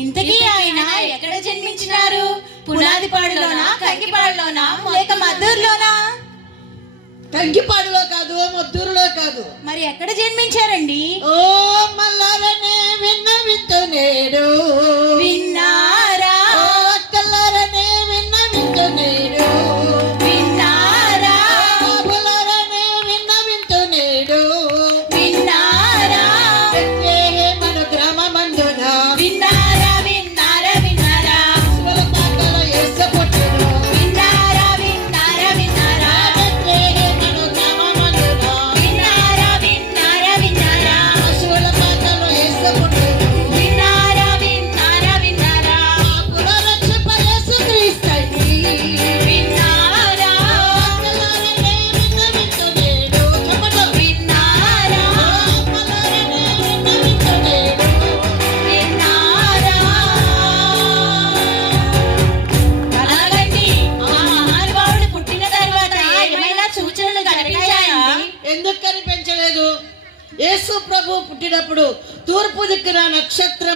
ఇంతకీ ఆయన ఎక్కడ జన్మించినారు? పునాదిపాడులోనా, కంకిపాడులోనా, లేక మద్దూరులోనా? కంకిపాడులో కాదు, మద్దూరులో కాదు. మరి ఎక్కడ జన్మించారండి? ఓ మల్లారనే విన్నవింతు నేడు విన్నారా? ఓ తెల్లారనే విన్నవింతు నేడు విన్నారా? బాబులారనే విన్నవింతు నేడు విన్నారా? బెత్లెహేము గ్రామమందున విన్నారా? విన్నారా? విన్నారా? శివలపాకల యేసు పుట్టెను. విన్నారా? విన్నారా? విన్నారా? బెత్లెహేము గ్రామమందున విన్నారా? విన్నారా? విన్నారా? శివలపాకల యేసు పుట్టెను. విన్నారా? విన్నారా? విన్నారా? పాపుల రక్షక యేసు క్రీస్తని విన్నారా? తెల్లారనే విన్నవింతు నేడు. చెప్పండి. విన్నారా? మల్లారనే విన్నవింతు నేడు విన్నారా? అలాగండి, ఆ మహానుభావుడు పుట్టిన తర్వాత ఏమైనా సూచనలు కనిపించాయా? ఎందుకు కనిపించలేదు? యేసు ప్రభు పుట్టినప్పుడు తూర్పు దిక్కున నక్షత్రం